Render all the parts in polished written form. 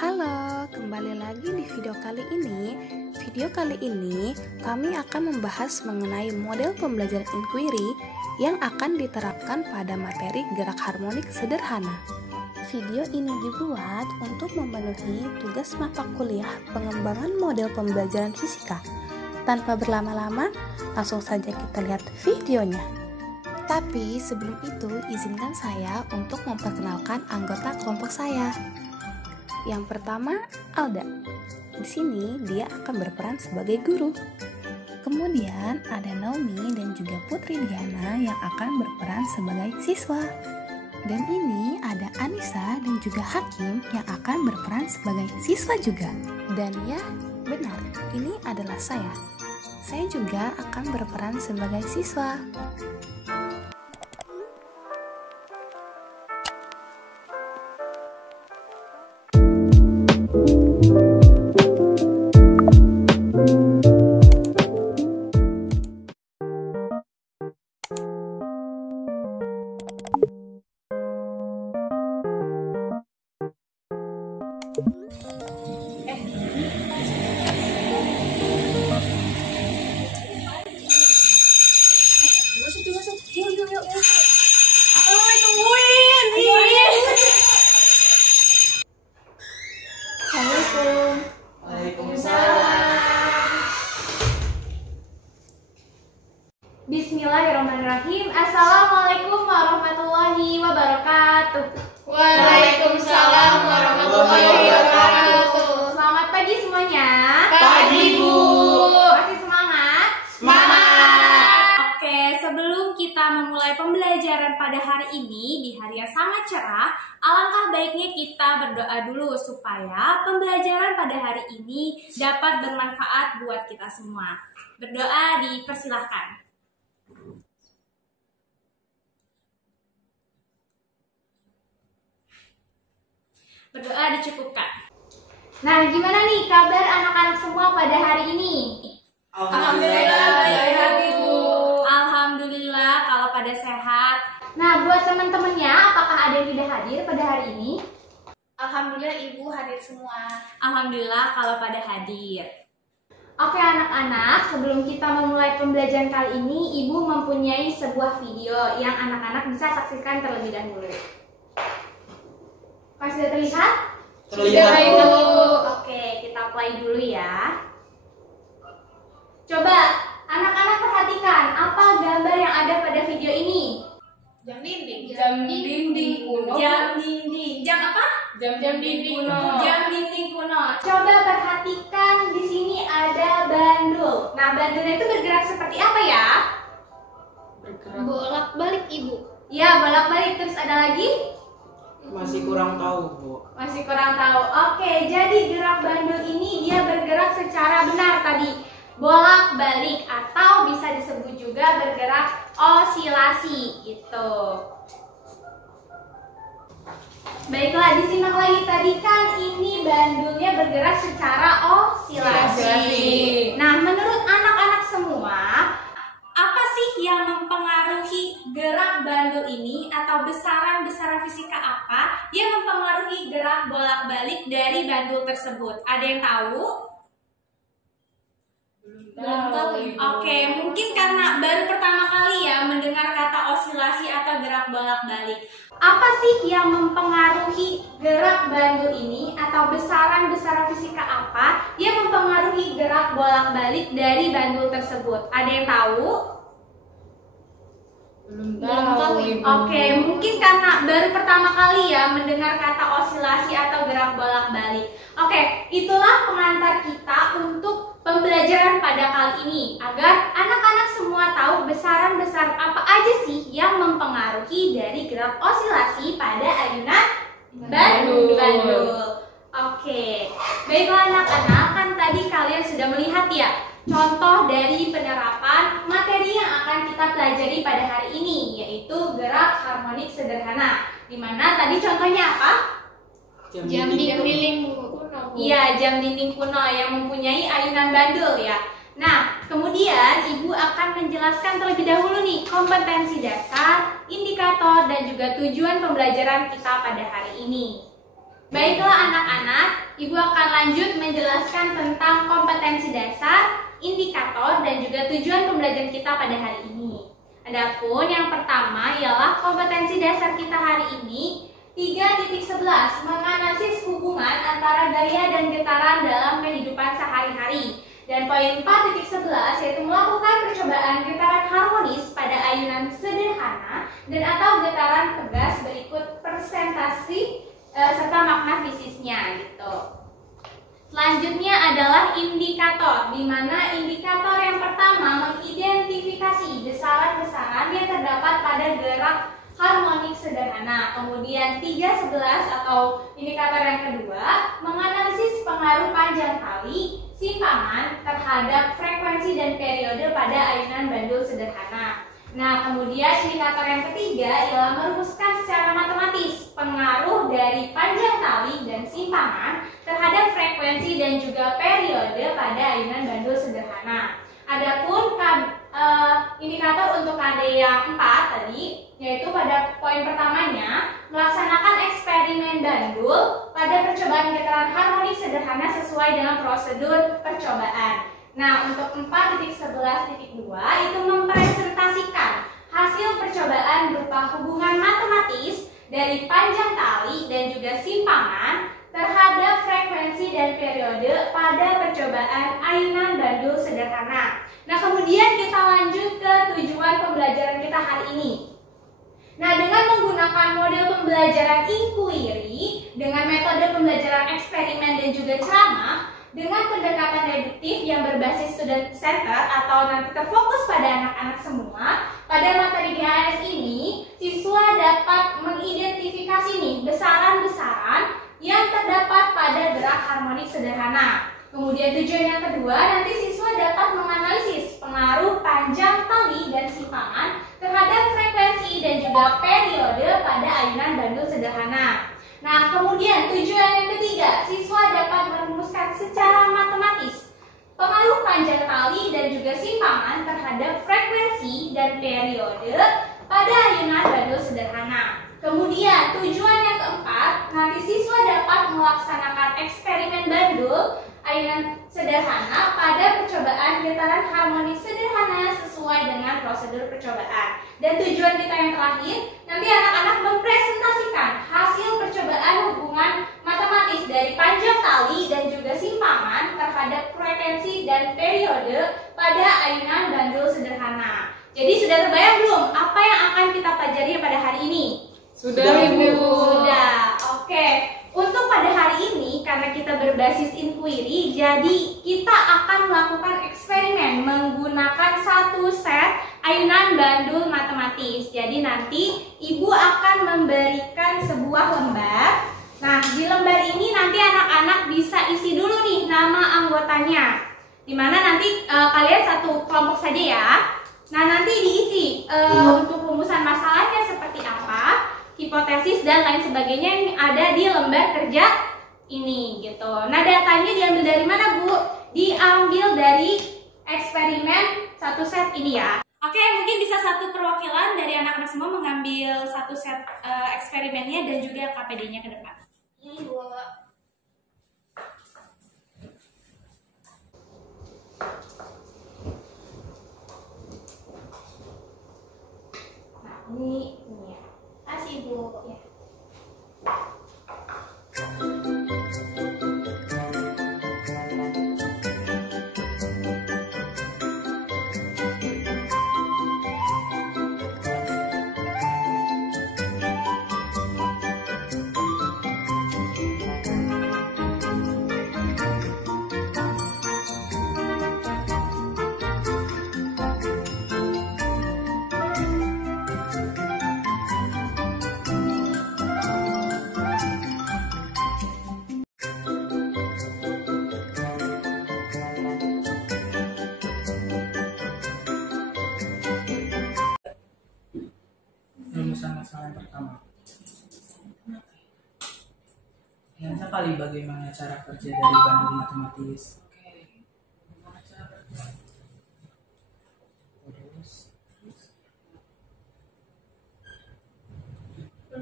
Halo, kembali lagi di video kali ini. Video kali ini kami akan membahas mengenai model pembelajaran inquiry yang akan diterapkan pada materi gerak harmonik sederhana. Video ini dibuat untuk memenuhi tugas mata kuliah pengembangan model pembelajaran fisika. Tanpa berlama-lama, langsung saja kita lihat videonya. Tapi sebelum itu, izinkan saya untuk memperkenalkan anggota kelompok saya. Yang pertama, Alda. Di sini dia akan berperan sebagai guru. Kemudian ada Naomi dan juga Putri Diana yang akan berperan sebagai siswa. Dan ini ada Anissa dan juga Hakim yang akan berperan sebagai siswa juga. Dan ya, benar, ini adalah saya. Saya juga akan berperan sebagai siswa. Bismillahirrahmanirrahim. Assalamualaikum warahmatullahi wabarakatuh. Waalaikumsalam warahmatullahi wabarakatuh. Selamat pagi semuanya. Pagi, Bu. Masih semangat? Semangat. Oke, sebelum kita memulai pembelajaran pada hari ini, di hari yang sangat cerah, alangkah baiknya kita berdoa dulu supaya pembelajaran pada hari ini dapat bermanfaat buat kita semua. Berdoa dipersilahkan. Berdoa dicukupkan. Nah, gimana nih kabar anak-anak semua pada hari ini? Alhamdulillah sehat, Ibu. Alhamdulillah kalau pada sehat. Nah, buat teman-temannya, apakah ada yang tidak hadir pada hari ini? Alhamdulillah Ibu hadir semua. Alhamdulillah kalau pada hadir. Oke anak-anak, sebelum kita memulai pembelajaran kali ini, Ibu mempunyai sebuah video yang anak-anak bisa saksikan terlebih dahulu. Sudah terlihat? Terlihat, Bu. Oke, kita play dulu ya. Coba anak-anak perhatikan apa gambar yang ada pada video ini. Jam dinding. Jam dinding kuno. Jam dinding. Jam apa? Jam dinding kuno. Jam dinding kuno. Coba perhatikan di sini ada bandul. Nah, bandulnya itu bergerak seperti apa ya? Bergerak. Bolak-balik Ibu. Ya, bolak-balik. Terus ada lagi? Masih kurang tahu, Bu. Masih kurang tahu. Oke, jadi gerak bandul ini dia bergerak secara benar tadi. Bolak-balik atau bisa disebut juga bergerak osilasi gitu. Baiklah, disimak lagi tadi kan ini bandulnya bergerak secara osilasi. Nah, menurut anak-anak semua, apa sih yang mempengaruhi gerak bandul ini atau besaran-besaran fisika apa yang mempengaruhi gerak bolak-balik dari bandul tersebut? Ada yang tahu? Belum tahu, Ibu. Oke, mungkin karena baru pertama kali ya mendengar kata osilasi atau gerak bolak-balik. Apa sih yang mempengaruhi gerak bandul ini atau besaran-besaran fisika apa yang mempengaruhi gerak bolak-balik dari bandul tersebut? Ada yang tahu? Belum tahu, Ibu. Oke, mungkin karena baru pertama kali ya mendengar kata osilasi atau gerak bolak-balik. Oke, itulah pengantar kita untuk pembelajaran pada kali ini agar anak-anak semua tahu besaran-besaran apa aja sih yang mempengaruhi dari gerak osilasi pada ayunan bandul. Oke, baiklah anak-anak, kan tadi kalian sudah melihat ya contoh dari penerapan materi yang akan kita pelajari pada hari ini, yaitu gerak harmonik sederhana. Dimana tadi contohnya apa? Jam dinding kuno. Iya, jam dinding kuno yang mempunyai ayunan bandul ya. Nah, kemudian Ibu akan menjelaskan terlebih dahulu nih kompetensi dasar, indikator, dan juga tujuan pembelajaran kita pada hari ini. Baiklah anak-anak, Ibu akan lanjut menjelaskan tentang kompetensi dasar, indikator, dan juga tujuan pembelajaran kita pada hari ini. Adapun yang pertama ialah kompetensi dasar kita hari ini 3.11 menganalisis hubungan antara gaya dan getaran dalam kehidupan sehari-hari. Dan poin 4.11 yaitu melakukan percobaan getaran harmonis pada ayunan sederhana dan atau getaran tegas berikut presentasi serta makna fisisnya gitu. Selanjutnya adalah indikator, di mana indikator yang pertama mengidentifikasi besaran-besaran yang terdapat pada gerak harmonik sederhana. Kemudian 3.11 atau indikator yang kedua menganalisis pengaruh panjang tali simpangan terhadap frekuensi dan periode pada ayunan bandul sederhana. Nah, kemudian indikator yang ketiga ialah merumuskan secara matematis pengaruh dari panjang tali dan simpangan terhadap frekuensi dan juga periode pada ayunan bandul sederhana. Adapun indikator untuk KD yang 4 tadi, yaitu pada poin pertamanya melaksanakan eksperimen bandul pada percobaan getaran harmonik sederhana sesuai dengan prosedur percobaan. Nah, untuk 4.11.2 itu mempresentasikan hasil percobaan berupa hubungan matematis dari panjang tali dan juga simpangan terhadap frekuensi dan periode pada percobaan ayunan bandul sederhana. Nah, kemudian kita lanjut ke tujuan pembelajaran kita hari ini. Nah, dengan menggunakan model pembelajaran inquiry, dengan metode pembelajaran eksperimen dan juga ceramah, dengan pendekatan deduktif yang berbasis student center atau nanti terfokus pada anak-anak semua, pada materi GHS ini, siswa dapat mengidentifikasi nih besaran-besaran yang terdapat pada gerak harmonik sederhana. Kemudian tujuan yang kedua, nanti siswa dapat menganalisis pengaruh panjang tali dan simpangan terhadap frekuensi dan juga periode pada ayunan bandul sederhana. Nah, kemudian tujuan yang ketiga, siswa dapat merumuskan secara matematis pengaruh panjang tali dan juga simpangan terhadap frekuensi dan periode pada ayunan bandul sederhana. Kemudian tujuan yang keempat, nanti siswa dapat melaksanakan eksperimen bandul ayunan sederhana pada percobaan getaran harmonik sederhana sesuai dengan prosedur percobaan. Dan tujuan kita yang terakhir, nanti anak-anak mempresentasikan hasil percobaan hubungan matematis dari panjang tali dan juga simpangan terhadap frekuensi dan periode pada ayunan bandul sederhana. Jadi sudah terbayang belum apa yang akan kita pelajari pada hari ini? Sudah, Ibu. Sudah. Oke. Untuk pada hari ini, karena kita berbasis inquiry, jadi kita akan melakukan eksperimen menggunakan satu set ayunan bandul matematis. Jadi nanti Ibu akan memberikan sebuah lembar. Nah, di lembar ini nanti anak-anak bisa isi dulu nih nama anggotanya. Dimana nanti kalian satu kelompok saja ya. Nah, nanti diisi untuk rumusan masalahnya seperti apa, hipotesis dan lain sebagainya yang ada di lembar kerja ini gitu. Nah, datanya diambil dari mana, Bu? Diambil dari eksperimen satu set ini ya. Oke, mungkin bisa satu perwakilan dari anak-anak semua mengambil satu set eksperimennya dan juga KPD-nya ke depan. Ini, Bu. Nah, ini ya. Kasih, Bu. Ya. Rumusan masalah yang pertama. Yang kali bagaimana cara kerja dari bandul matematis.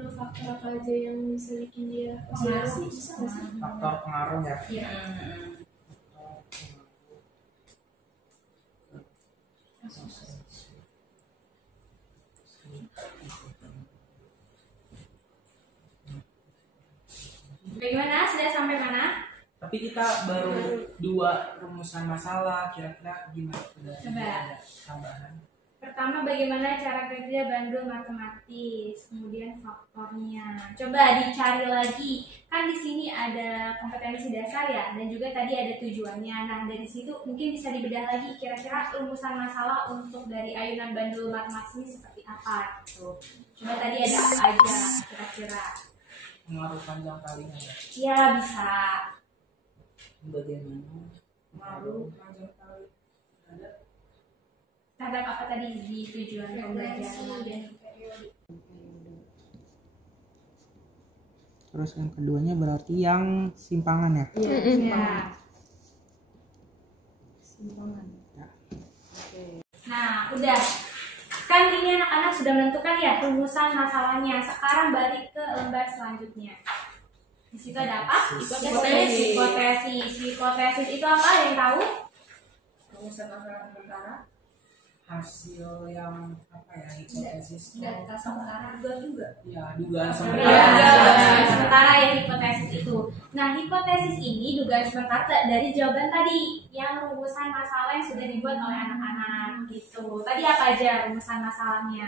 faktor apa aja yang bisa bikin dia Pengaruh. bisa nggak sih? Faktor pengaruh ya. Iya. Bagaimana? Sudah sampai mana? Tapi kita baru 2 rumusan masalah, kira-kira gimana? Coba. Ada tambahan. Pertama, bagaimana cara kerja bandul matematis, kemudian faktornya. Coba dicari lagi. Kan di sini ada kompetensi dasar ya, dan juga tadi ada tujuannya. Nah, dari situ mungkin bisa dibedah lagi kira-kira rumusan masalah untuk dari ayunan bandul matematis ini seperti apa gitu. Coba tadi ada apa aja kira-kira. Pengaruh panjang kalinya ya. Iya, bisa. Bagaimana? Pengaruh panjang kali. Terhadap apa tadi di tujuan pembelajaran? Terus yang keduanya berarti yang simpangan ya? Iya. Simpangan. Nah, udah. Kan ini anak-anak sudah menentukan ya rumusan masalahnya. Sekarang balik ke lembar selanjutnya. Di situ ada apa? Hipotesis. Hipotesis. Hipotesis itu apa? Yang tahu? Rumusan masalah sementara. Hasil yang apa ya? Hipotesis. Data sementara juga. Ya, dugaan Ya, sementara. sementara ya hipotesis itu. Nah, hipotesis ini dugaan sementara dari jawaban tadi yang rumusan masalah yang sudah dibuat oleh anak-anak gitu. Tadi apa aja rumusan masalahnya?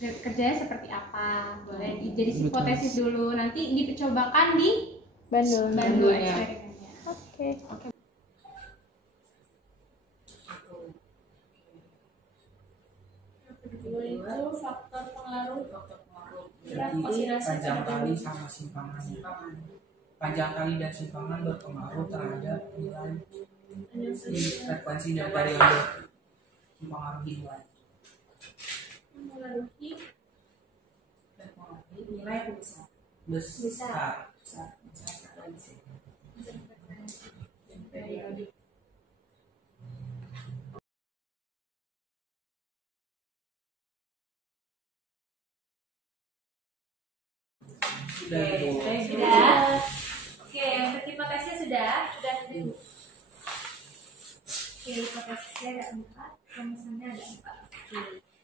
Kerjanya seperti apa? Boleh jadi hipotesis dulu. Nanti dicobakan di Bandul. eksperimennya. Oke. Kedua itu faktor pengaruh. Berarti panjang kali sama simpangan. Panjang kali dan simpangan berpengaruh terhadap nilai frekuensi dan periode mempengaruhi nilai. Mengaruhi Nilai besar. Besar. Sudah itu. Sudah. Oke, untuk hipotesisnya sudah. Oke, hipotesisnya ada 4, rumusannya ada 4. Oke.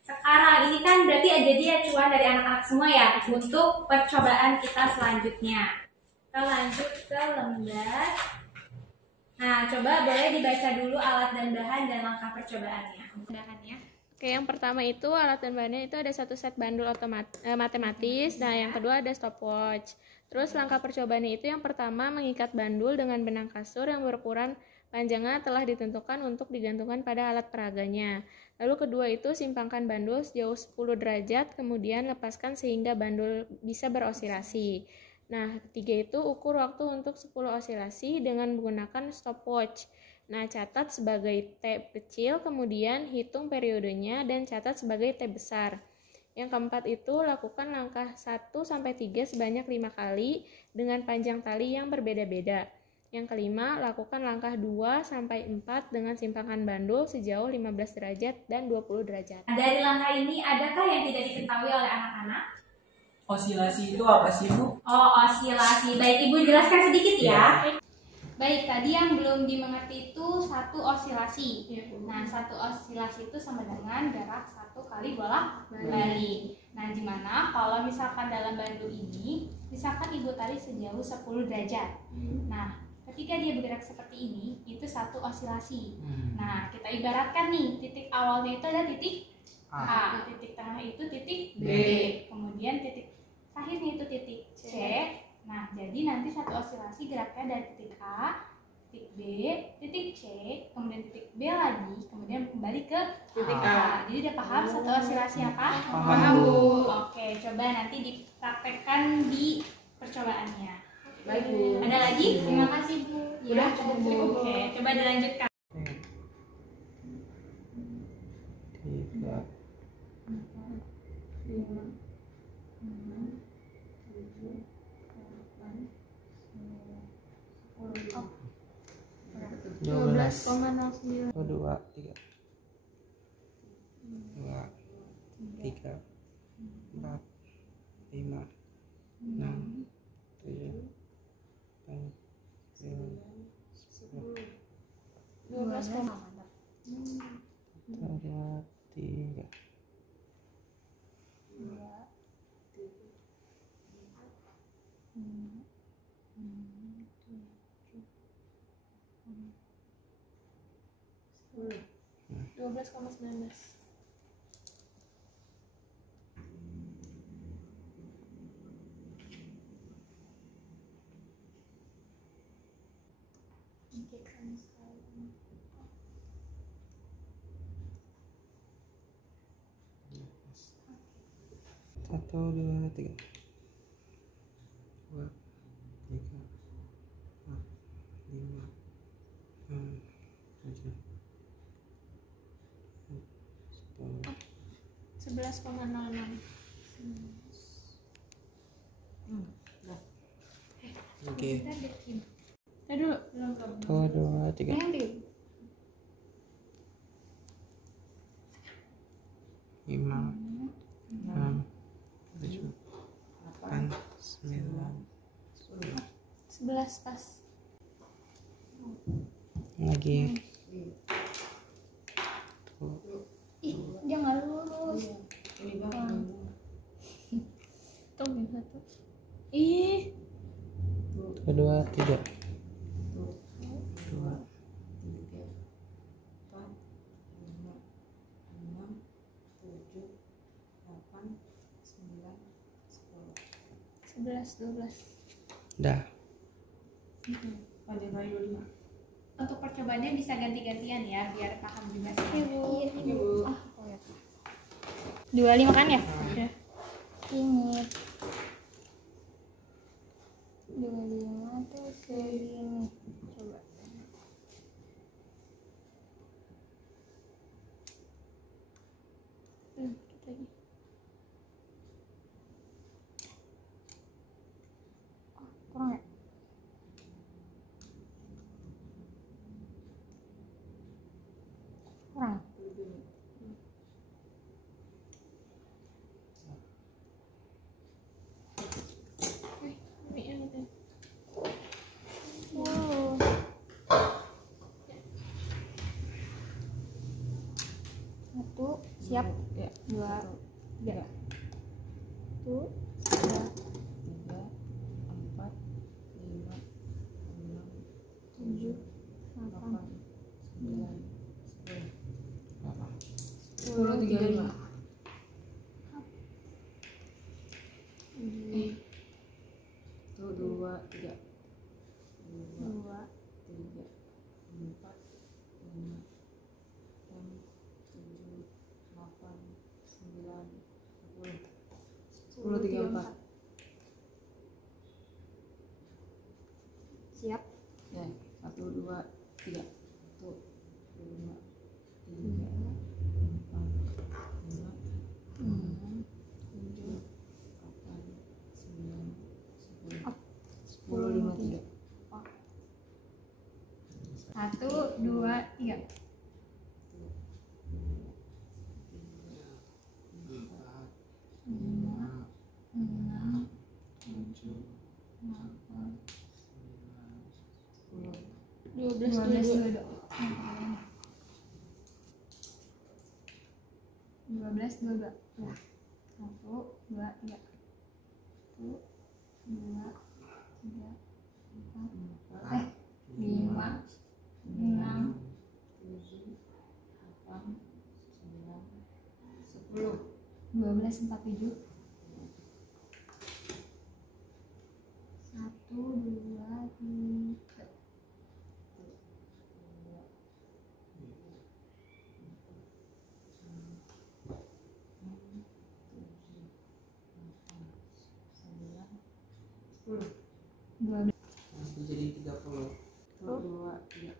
Sekarang ini kan berarti jadi acuan dari anak-anak semua ya untuk percobaan kita selanjutnya. Kita lanjut ke lembar. Nah, coba boleh dibaca dulu alat dan bahan dan langkah percobaannya. Bahannya. Oke, yang pertama itu alat dan bahannya itu ada 1 set bandul matematis. Nah, yang kedua ada stopwatch. Terus langkah percobaannya itu yang pertama mengikat bandul dengan benang kasur yang berukuran panjangnya telah ditentukan untuk digantungkan pada alat peraganya. Lalu kedua itu simpangkan bandul sejauh 10 derajat, kemudian lepaskan sehingga bandul bisa berosilasi. Nah, ketiga itu ukur waktu untuk 10 osilasi dengan menggunakan stopwatch. Nah, catat sebagai T kecil, kemudian hitung periodenya dan catat sebagai T besar. Yang keempat itu lakukan langkah 1-3 sebanyak 5 kali dengan panjang tali yang berbeda-beda. Yang kelima, lakukan langkah 2-4 dengan simpangkan bandul sejauh 15 derajat dan 20 derajat. Dari langkah ini, adakah yang tidak diketahui oleh anak-anak? Osilasi itu apa sih, Bu? Oh, osilasi. Baik, Ibu jelaskan sedikit ya. Baik, tadi yang belum dimengerti itu satu osilasi. Nah, satu osilasi itu sama dengan jarak 1 kali bolak-balik. Nah, gimana kalau misalkan dalam bandul ini, misalkan Ibu tarik sejauh 10 derajat. Nah, ketika dia bergerak seperti ini, itu satu osilasi. Nah, kita ibaratkan nih, titik awalnya itu ada titik A, titik tengah itu titik B, kemudian titik akhirnya itu titik C. Nah, jadi nanti satu osilasi geraknya dari titik A, titik B, titik C, kemudian titik B lagi, kemudian kembali ke titik A. Jadi udah paham satu osilasi apa? Paham, Bu. Oke, coba nanti dipraktekkan di percobaannya. Baik, Bu. Ada lagi? Terima kasih, Bu. Udah cukup, Bu. Oke, coba dilanjutkan. 12,09. 2, 3, 2, 3, 4, 5, 6, 7, 8, 9, 10. 12 koma. 2, 3. 12,19. Satu, dua, tiga. 2, 3, 4, 5, 6, 7, 10. 11,06. Oke. Dulu. 1, 2, 3. Yang di 5, 6, 7, 8, 9. 11 pas. Lagi. Ih, dia nggak lurus. Tuh, satu. Ih, 1, 2, 3. 11, 12. Dah. Untuk percobaannya bisa ganti-gantian ya biar paham juga sih. Iya, Bu. Ah, oh ya. 25 kan ya? Udah. Ini 25 tuh segini. Coba. Dikit lagi. Oh, kurang ya? Kurang. Wow. Satu, siap. Ya. 2, 3. 1, 2, 3, 4, 5, 6, 7, 8, 9, 10, 35. 1, 2, 3. 2, 3, 4, 5, 6, 7, 8, 9, 10. 10, 34. siap. Ya, 1, 2, 3. 1, 2, 3, 4, 5, 6, 7, 8, 9, 10. 10, 53. 1, 2, 3. 12, 22. 12, 22. Ya. 1, 2, 3. 1, 2, 3, 4, 5, 6, 7, 8, 9, 10. 12, 47. 1, 2, 3. 12. Nanti jadi 30. 1, 2, 3.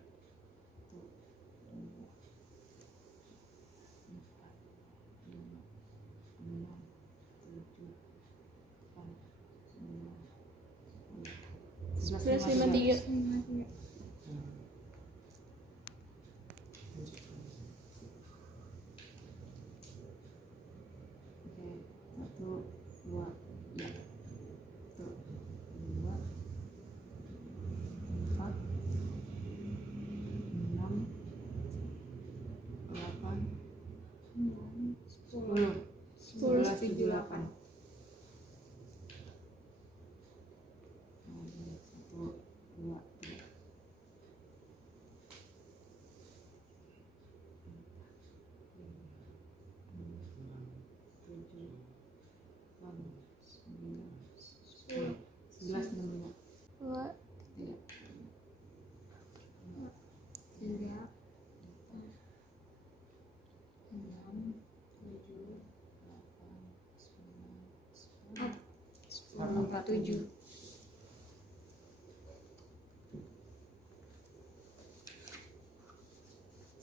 11,53. Oke, 1, 2, ya. 78. 1, 2, 3. 11, 65. 2, 7.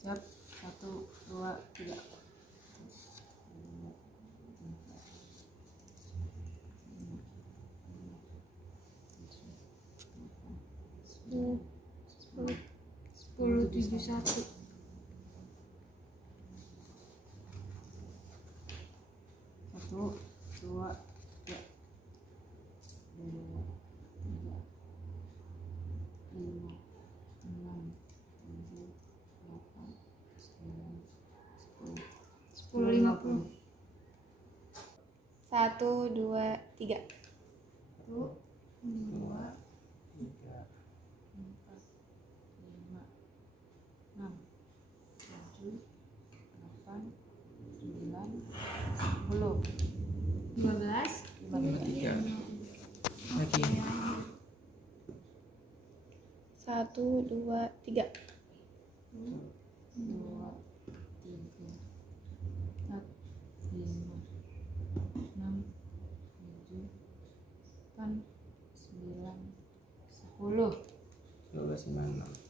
Siap. 1, 2, 3. 10, 71. 1, 2, 3. 2, 3, 5, 6, 7, 8, 9, 10, 10, 50. 1, 2, 3. 1, 2, 3, 4, 5, 6, 7, 8, 9, 10. 12. 3 lagi. 1, 2, 3. 2, 3, 4, 5, 6, 7, 8, 9, 10. 12, 5, 6.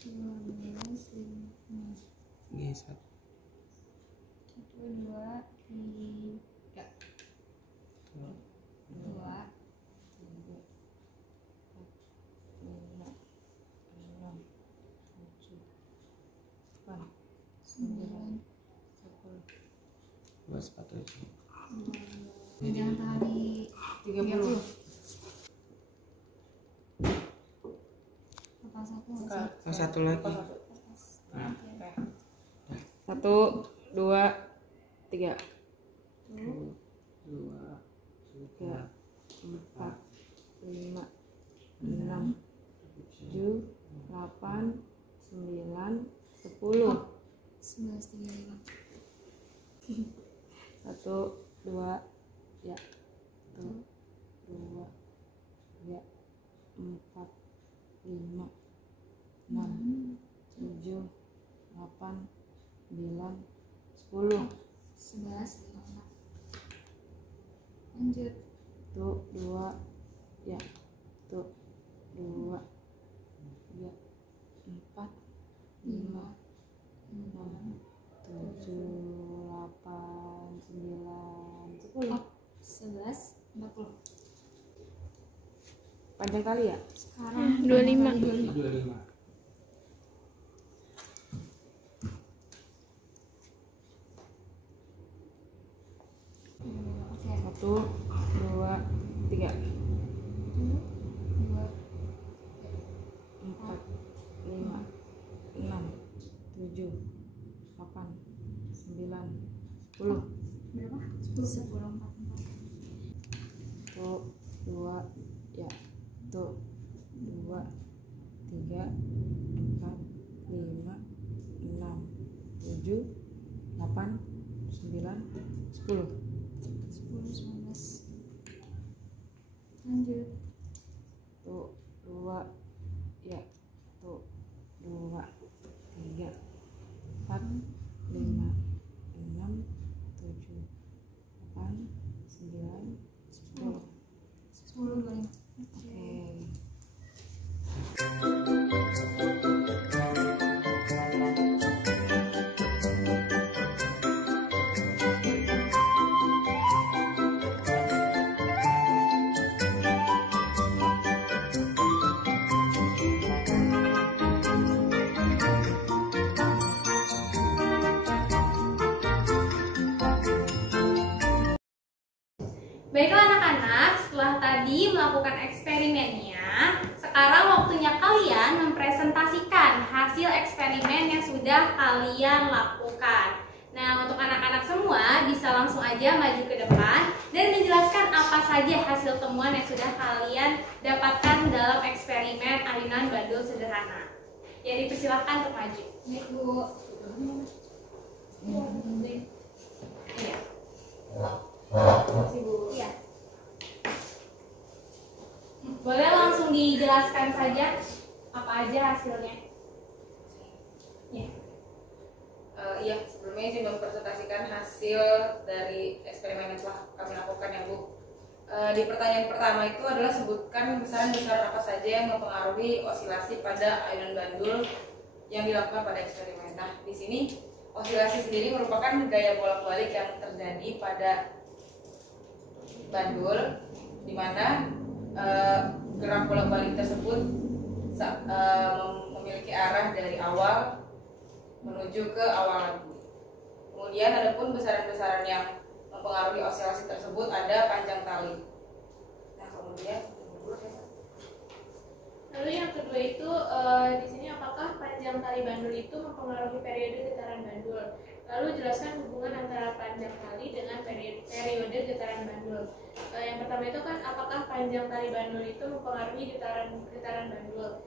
12, 5, G 1. 1, 2, 3. 2, 247. jangan tali 30. lepas aku Satu lagi. 1, 2, 3. 2, 3, 4, 5, 6, 7, 8, 9, 10. 11, 35. 1, 2, ya. 1, 2, 3, 4, 5, 6, 7, 8, 9, 10. 11, 56. Lanjut. 1, 2, ya. 1, 2, 3, 4, 5, 6, 7, 8, 9, 10. 11, 40. Panjang kali ya? Sekarang 25. 25. 1, 2, 3. 2, 4, 5, 6, 7, 8, 9, 10. berapa? 10, 44. 1, 2, ya. 1, 2, 3, 4, 5, 6, 7, 8, 9, 10. 10, 19. Lanjut. 1, 2, ya. 1, 2, 3, 4, 5, 6, 7, 8, 9, 10. 10, 25. Oke. Baiklah anak-anak, setelah tadi melakukan eksperimennya, sekarang waktunya kalian mempresentasikan hasil eksperimen yang sudah kalian lakukan. Nah, untuk anak-anak semua bisa langsung aja maju ke depan dan menjelaskan apa saja hasil temuan yang sudah kalian dapatkan dalam eksperimen ayunan bandul sederhana. Ya, dipersilahkan untuk maju. Baik, Bu. Iya. Iya. Boleh langsung dijelaskan saja apa aja hasilnya. Ya. Iya, sebelumnya izin mempresentasikan hasil dari eksperimen yang telah kami lakukan ya Bu. Di pertanyaan pertama itu adalah sebutkan besaran-besaran apa saja yang mempengaruhi osilasi pada ayunan bandul yang dilakukan pada eksperimen. Nah, di sini osilasi sendiri merupakan gaya bolak-balik yang terjadi pada bandul, di mana gerak bolak-balik tersebut memiliki arah dari awal menuju ke awal lagi. Kemudian adapun besaran-besaran yang mempengaruhi osilasi tersebut ada panjang tali. Nah, kemudian Lalu yang kedua itu di sini apakah panjang tali bandul itu mempengaruhi periode getaran bandul? Lalu jelaskan hubungan antara panjang tali dengan periode getaran bandul. Yang pertama itu kan apakah panjang tali bandul itu mempengaruhi getaran bandul?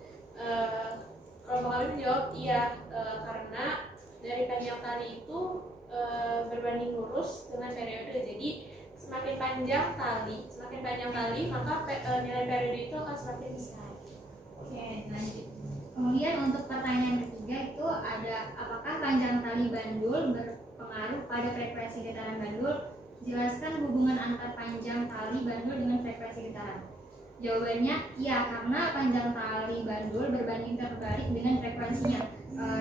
Kalau kami menjawab iya, karena dari panjang tali itu berbanding lurus dengan periode. Jadi semakin panjang tali maka nilai periode itu akan semakin besar. Oke, lanjut. Kemudian untuk pertanyaan ketiga itu ada apakah panjang tali bandul berpengaruh pada frekuensi getaran bandul? Jelaskan hubungan antar panjang tali bandul dengan frekuensi getaran. Jawabannya iya, karena panjang tali bandul berbanding terbalik dengan frekuensinya.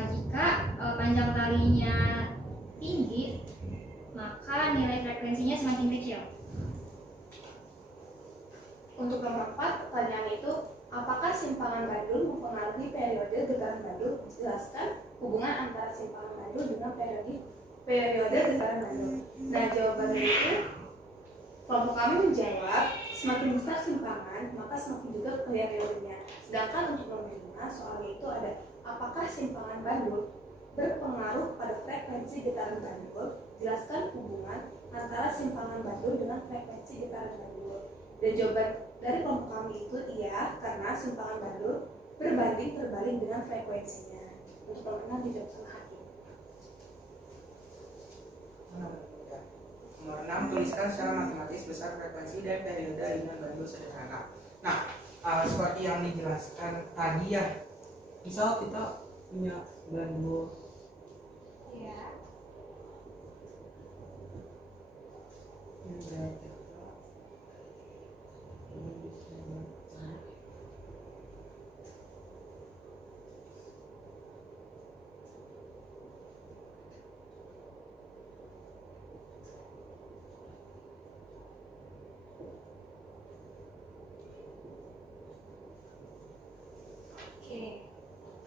Jika panjang talinya tinggi, maka nilai frekuensinya semakin kecil. Untuk nomor 4, pertanyaan itu, apakah simpangan bandul mempengaruhi periode getaran bandul? Jelaskan hubungan antara simpangan bandul dengan periode getaran bandul. Nah, jawabannya itu, kelompok kami menjawab, semakin besar simpangan, maka semakin juga periodenya. Sedangkan untuk nomor 5, soalnya itu ada, apakah simpangan bandul berpengaruh pada frekuensi getaran bandul? Jelaskan hubungan antara simpangan bandul dengan frekuensi getaran bandul. Dan jawaban dari kelompok kami itu iya, karena simpangan bandul berbanding terbalik dengan frekuensinya. Untuk nomor 6 dijawab sama hakim. Nomor 6, tuliskan secara matematis besar frekuensi dan periode ayunan bandul sederhana. Nah, seperti yang dijelaskan tadi ya, misal kita punya bandul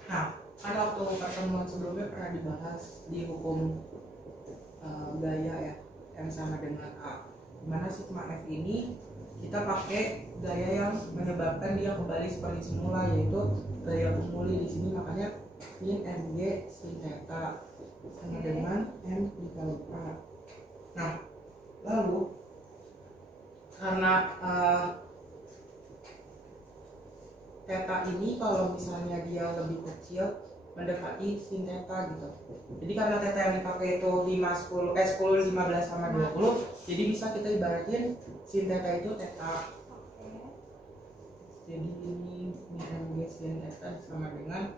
Nah, kan waktu pertemuan sebelumnya pernah dibahas di hukum gaya ya, yang sama dengan A. Dimana sigma F ini kita pakai gaya yang menyebabkan dia kembali seperti semula, yaitu gaya kumuli di sini. Makanya sin MG sin theta sama dengan M dikali A. Nah, lalu karena theta ini kalau misalnya dia lebih kecil mendekati sin theta gitu. Jadi karena theta yang dipakai itu 10, 15 sama 20, jadi bisa kita ibaratin sin theta itu theta. Jadi ini MG sin theta sama dengan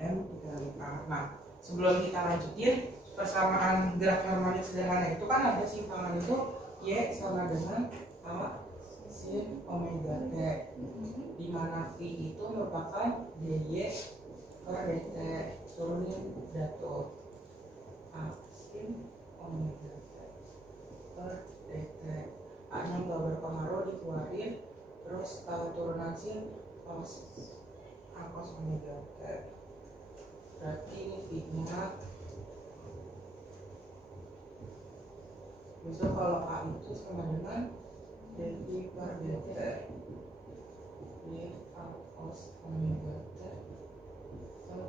M dikali A. Nah, sebelum kita lanjutin persamaan gerak harmonik sederhana itu kan ada simpangan itu Y sama dengan A sin omega T, di mana V itu merupakan DY per DT. Turunin datu A sin omega T per DT. A nya gak berpengaruh, dikeluarin, terus turunan sin cos A cos omega T. Berarti ini V nya. Bisa kalau A itu sama dengan dV per dt di A cos omega T per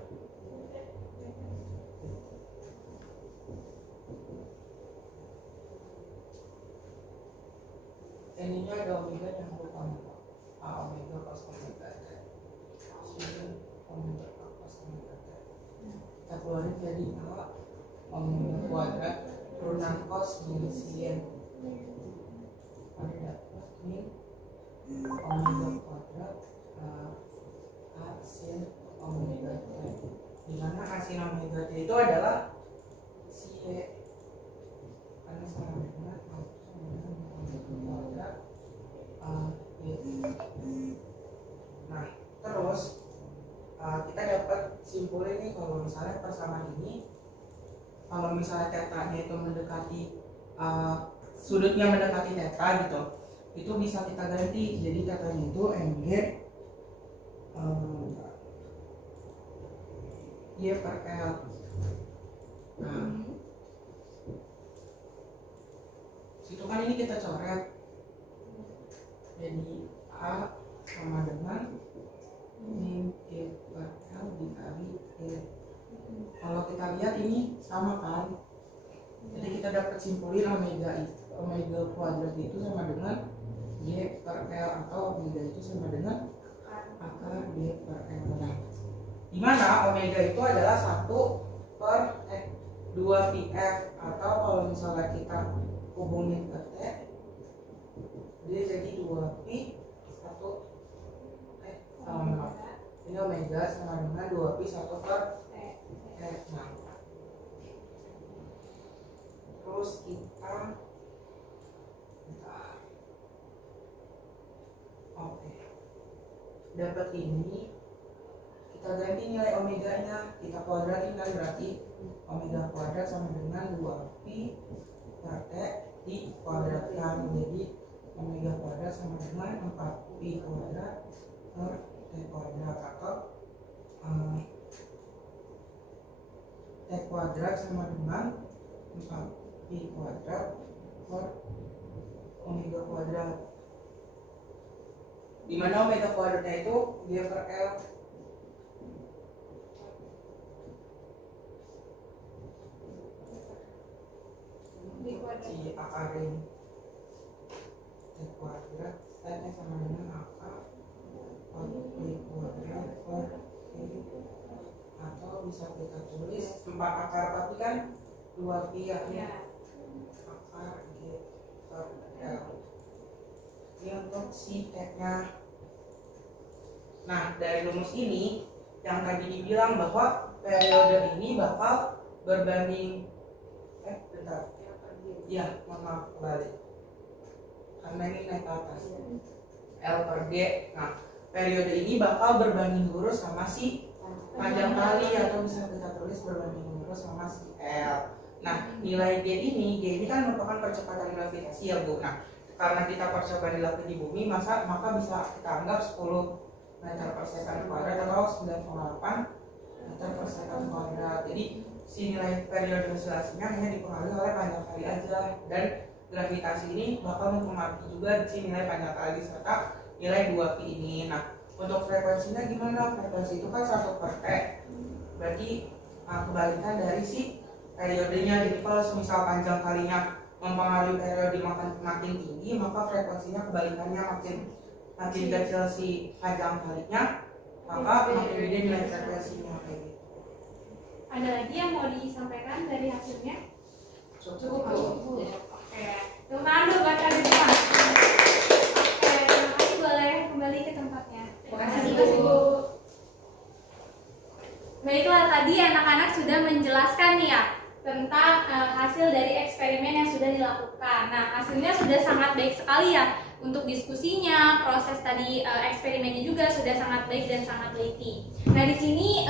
menjadi A omega kuadrat turunan cos min sin. Ada dapat min omega kuadrat A sin omega t, di mana A sin omega t itu adalah si Y, karena sama dengan omega kuadrat Y. Nah terus kita dapat simpulin nih kalau misalnya persamaan ini, kalau misalnya tetanya itu mendekati sudutnya mendekati teta gitu, itu bisa kita ganti jadi tetanya itu mg y per l. Nah situ kan ini kita coret, jadi A sama dengan min y per l dikali y. Kalau kita lihat ini sama kan, jadi kita dapat simpulin omega kuadrat itu sama dengan y per l, atau omega itu sama dengan akar y per l. Nah, dimana omega itu adalah 1 per 2 pf, atau kalau misalnya kita hubungin ke t, dia jadi 2 pi 1 sama ini omega sama dengan 2 pi 1 per t. Nah, terus kita dapat ini, kita ganti nilai omeganya, kita kuadratin kan, berarti omega kuadrat sama dengan 2 pi per t dikuadratkan, jadi omega kuadrat sama dengan 4 pi kuadrat per t kuadrat, atau t kuadrat sama dengan 4 pi kuadrat per omega kuadrat, dimana omega kuadratnya itu y per l. Si akar ini t kuadrat t-nya sama dengan akar pi kuadrat per i, atau bisa kita tulis 4 akar pasti kan 2 pi ya, akar y per l. Ini untuk si t-nya. Nah, dari rumus ini yang tadi dibilang bahwa periode ini bakal berbanding bentar. Ya, mohon maaf kembali. Karena ini naik ke atas. L per D. Nah, periode ini bakal berbanding lurus sama si panjang kali, atau bisa kita tulis berbanding lurus sama si L. Nah, nilai G ini kan merupakan percepatan gravitasi ya Bu. Nah, karena kita percobaan dilakukan di bumi, maka bisa kita anggap 10 meter per second kuadrat atau 9,8 meter per second kuadrat. Jadi si nilai periode oscilasinya hanya dipengaruhi oleh panjang kali aja, dan gravitasi ini bakal mempengaruhi juga si nilai panjang kali serta nilai 2 pi ini. Nah, untuk frekuensinya gimana? Frekuensi itu kan 1 per t, berarti kebalikan dari si periodenya. Jadi kalau misal panjang kalinya mempengaruhi periode makin tinggi, maka frekuensinya kebalikannya makin kecil si panjang kalinya, maka makin gede nilai frekuensinya kayak gitu. Ada lagi yang mau disampaikan dari hasilnya? Cukup. Oke, terima kasih buat kalian semua. Oke, terima kasih, boleh kembali ke tempatnya. Terima kasih Bu. Baiklah, tadi anak-anak sudah menjelaskan nih ya tentang hasil dari eksperimen yang sudah dilakukan. Nah, hasilnya sudah sangat baik sekali ya. Untuk diskusinya, proses tadi eksperimennya juga sudah sangat baik dan sangat teliti. Nah, di sini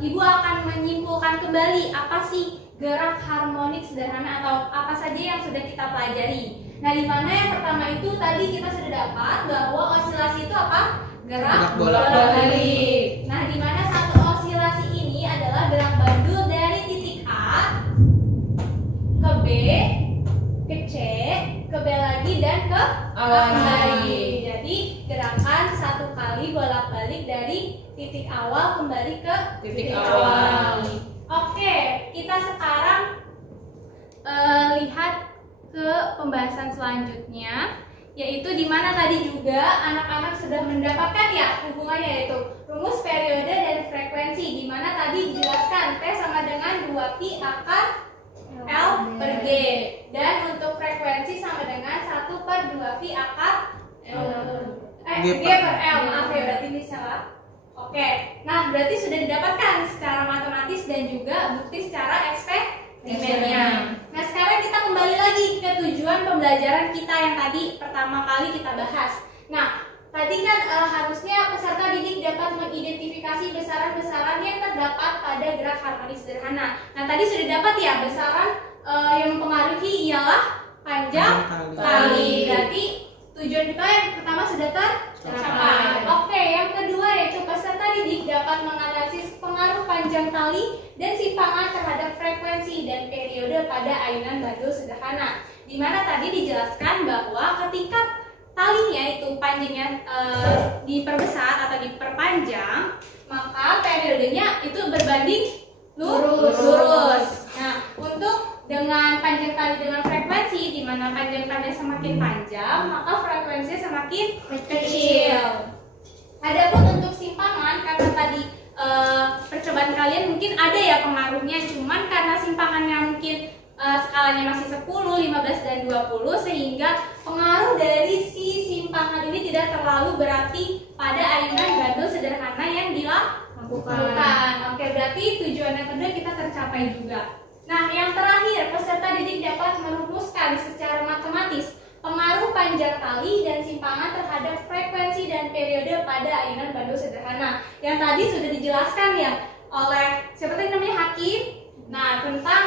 Ibu akan menyimpulkan kembali apa sih gerak harmonik sederhana atau apa saja yang sudah kita pelajari. Nah, di mana yang pertama itu tadi kita sudah dapat bahwa osilasi itu apa? Gerak bolak-balik. Nah, di mana satu osilasi ini adalah gerak bandul dari titik A ke B, ke C, ke B lagi, dan ke A kembali. Jadi gerakan satu kali bolak-balik dari titik awal kembali ke titik awal. Oke, kita sekarang lihat ke pembahasan selanjutnya, yaitu di mana tadi juga anak-anak sudah mendapatkan ya hubungannya, yaitu rumus periode dan frekuensi, di mana tadi dijelaskan T sama dengan 2 2pi akar L per G. Dan untuk frekuensi sama dengan 1 per 2pi akar G per L. Maaf ya, berarti ini salah. Oke, nah berarti sudah didapatkan secara matematis dan juga bukti secara eksperimennya. Nah sekarang kita kembali lagi ke tujuan pembelajaran kita yang tadi pertama kali kita bahas. Nah tadi kan harusnya peserta didik dapat mengidentifikasi besaran-besaran yang terdapat pada gerak harmonis sederhana. Nah tadi sudah dapat ya besaran yang mempengaruhi ialah panjang kali. Berarti tujuan kita yang pertama sudah tercapai. Oke, yang kedua yaitu peserta didik dapat menganalisis pengaruh panjang tali dan simpangan terhadap frekuensi dan periode pada ayunan bandul sederhana. Di mana tadi dijelaskan bahwa ketika talinya itu panjangnya diperbesar atau diperpanjang, maka periodenya itu berbanding lurus. Nah, untuk dengan panjang tali dengan frekuensi, di mana panjang talinya semakin panjang, maka frekuensinya semakin kecil. Adapun untuk simpangan, karena tadi percobaan kalian mungkin ada ya pengaruhnya, cuman karena simpangannya mungkin skalanya masih 10, 15, dan 20, sehingga pengaruh dari si simpangan ini tidak terlalu berarti pada ayunan bandul sederhana yang dilakukan. Oke, berarti tujuan yang kedua kita tercapai juga. Nah, yang terakhir, peserta didik dapat merumuskan secara matematis pengaruh panjang tali dan simpangan terhadap frekuensi dan periode pada ayunan bandul sederhana. Yang tadi sudah dijelaskan ya oleh siapa tadi namanya, Hakim. Nah, tentang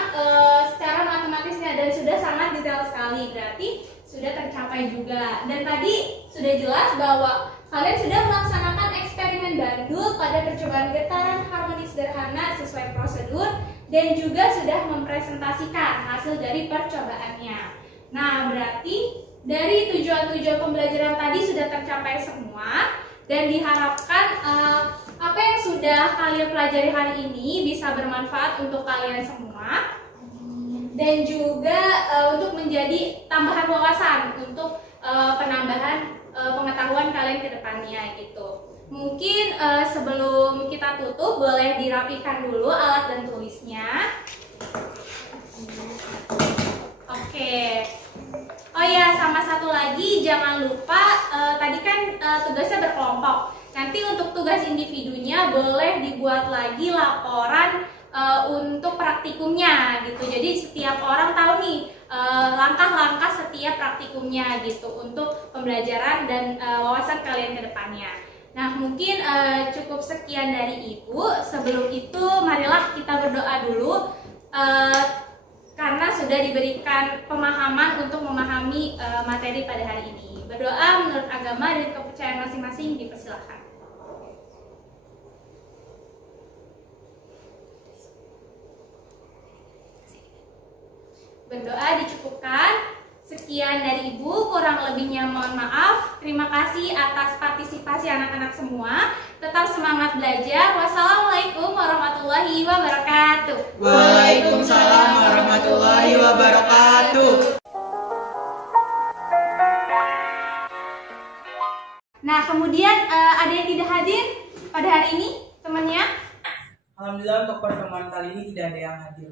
secara matematisnya dan sudah sangat detail sekali, berarti sudah tercapai juga. Dan tadi sudah jelas bahwa kalian sudah melaksanakan eksperimen bandul pada percobaan getaran harmonis sederhana sesuai prosedur dan juga sudah mempresentasikan hasil dari percobaannya. Nah, berarti dari tujuan-tujuan pembelajaran tadi sudah tercapai semua dan diharapkan apa yang sudah kalian pelajari hari ini bisa bermanfaat untuk kalian semua dan juga untuk menjadi tambahan wawasan untuk penambahan pengetahuan kalian ke depannya gitu. Mungkin sebelum kita tutup boleh dirapikan dulu alat dan tulisnya. Oke. Oh ya, sama satu lagi jangan lupa tadi kan tugasnya berkelompok. Nanti untuk tugas individunya boleh dibuat lagi laporan untuk praktikumnya gitu. Jadi setiap orang tahu nih langkah-langkah setiap praktikumnya gitu untuk pembelajaran dan wawasan kalian ke depannya. Nah, mungkin cukup sekian dari Ibu. Sebelum itu marilah kita berdoa dulu karena sudah diberikan pemahaman untuk memahami materi pada hari ini. Berdoa menurut agama dan kepercayaan masing-masing, dipersilahkan. Berdoa dicukupkan. Sekian dari Ibu, kurang lebihnya mohon maaf. Terima kasih atas partisipasi anak-anak semua. Tetap semangat belajar. Wassalamualaikum warahmatullahi wabarakatuh. Waalaikumsalam warahmatullahi wabarakatuh. Nah, kemudian ada yang tidak hadir pada hari ini, temannya? Alhamdulillah untuk pertemuan kali ini tidak ada yang hadir.